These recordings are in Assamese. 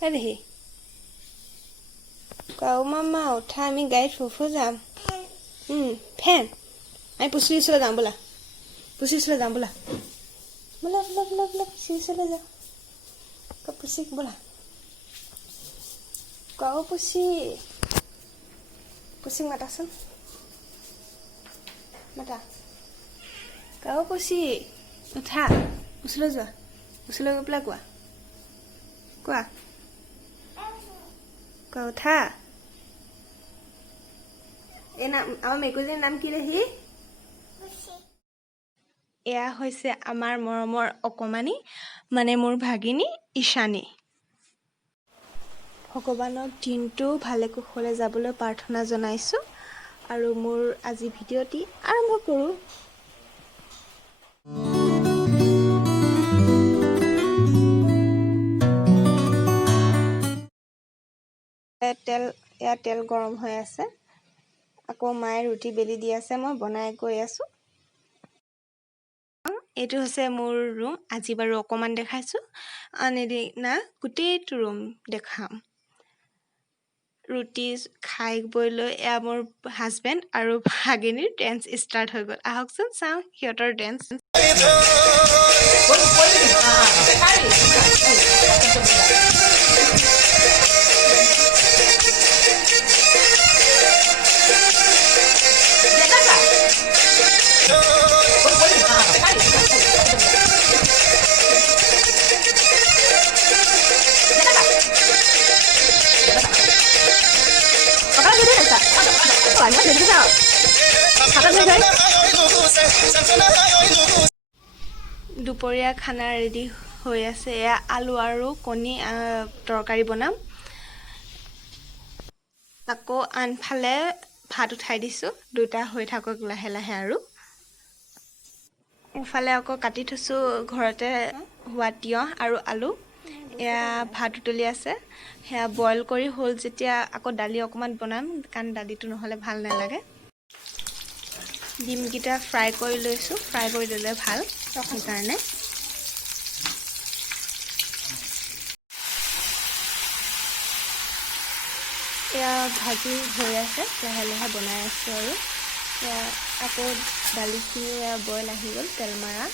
Ready? Go, Mama. Time in guide for them. Pen. I push this to the umbrella. Push this to the umbrella. Love. She's a little. Go pussy, Bula. Go, pussy. Pussy, Matason. Mata. Go, pussy. Uta. Usloza. Usloga plagua. Qua. Go tha. Our making nam kirehi. Ea hoise amar moromor okomani, mane mur bhagini Ishani. ভগৱানক দিনটো ভালে কুশলে যাবলৈ প্ৰাৰ্থনা জনাইছো আৰু মোৰ আজি ভিডিঅ'টি আৰম্ভ কৰো। তেল গৰম হৈ আছে। আকৌ মায়ে ৰুটি বেলি দি আছে, মই বনাই গৈ আছো। এইটো হৈছে মোৰ ৰুম। আজি বাৰু অকমান দেখাইছো, আনেদিনা গোটেইটো ৰুম দেখাম। ৰুটি খাই বৈ লৈ এয়া মোৰ হাজবেণ্ড আৰু ভাগিনীৰ ডেন্স ষ্টাৰ্ট হৈ গ'ল। আহকচোন চাওঁ সিহঁতৰ ডেন্স। দুপৰীয়া খানা ৰেডি হৈ আছে। এয়া আলু আৰু কণী তৰকাৰী বনাম। আকৌ আনফালে ভাত উঠাই দিছো, দুটা হৈ থাকক লাহে লাহে। আৰু এফালে আকৌ কাটি থৈছো ঘৰতে হোৱা তিয়হ আৰু আলু। এয়া ভাত উতলি আছে, সেয়া বইল কৰি হ'ল যেতিয়া আকৌ দালি অকমান বনাম, কাৰণ দালিটো নহ'লে ভাল নালাগে। ডিমকেইটা ফ্ৰাই কৰি লৈছো, ফ্ৰাই কৰি দিলে ভাল, সেইকাৰণে। এয়া ভাজি হৈ আছে, লাহে লাহে বনাই আছো। আৰু এয়া আকৌ দালিখিনি বইল আহি গ'ল, তেল মাৰা।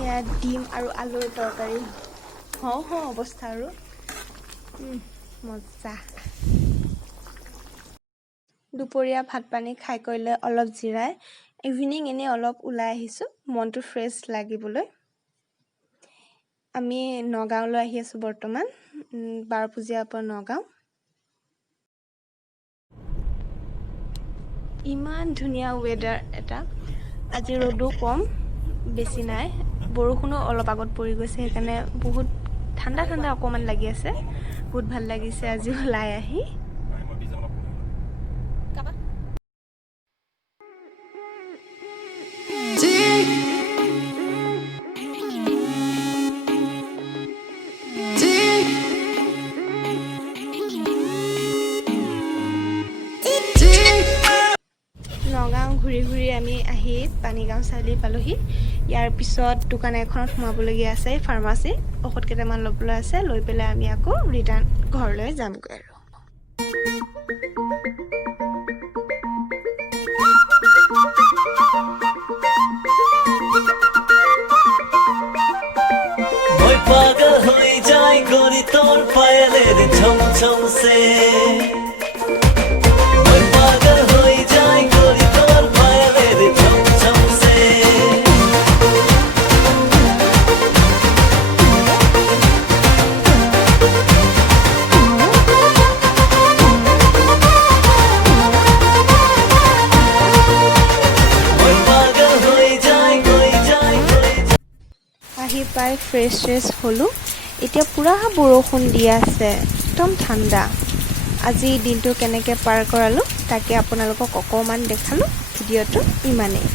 এয়া ডিম আৰু আলুৰ তৰকাৰী হওঁ অৱস্থা আৰু মজা। দুপৰীয়া ভাত পানী খাই কৰিলে অলপ জিৰাই ইভিনিং এনে অলপ ওলাই আহিছো, মনটো ফ্ৰেছ লাগিবলৈ। আমি নগাঁওলৈ আহি আছো বৰ্তমান, বাৰপুজীয়াৰ পৰা নগাঁও। ইমান ধুনীয়া ৱেডাৰ এটা। আজি ৰ'দো কম, বেছি নাই, বৰষুণো অলপ আগত পৰি গৈছে, সেইকাৰণে বহুত ঠাণ্ডা ঠাণ্ডা অকমান লাগি আছে। বহুত ভাল লাগিছে আজি ওলাই আহি। নগাঁও ঘূৰি ঘূৰি আমি আহি পানীগাঁও চাৰিআলি পালোহি। ইয়াৰ পিছত দোকান এখনত সোমাবলগীয়া আছে, ফাৰ্মাচী। ঔষধ কেইটামান ল'বলৈ আছে, লৈ পেলাই আমি আকৌ ৰিটাৰ্ণ ঘৰলৈ যামগৈ। আৰু পাগল হৈ যায় গৰি তোৰ পায়েলেৰ ঝম ঝম সে। আহি পাই ফ্ৰেছ হ'লোঁ। এতিয়া পুৰা বৰষুণ দি আছে, একদম ঠাণ্ডা। আজি দিনটো কেনেকৈ পাৰ কৰালোঁ তাকে আপোনালোকক অকণমান দেখালোঁ। ভিডিঅ'টো ইমানেই।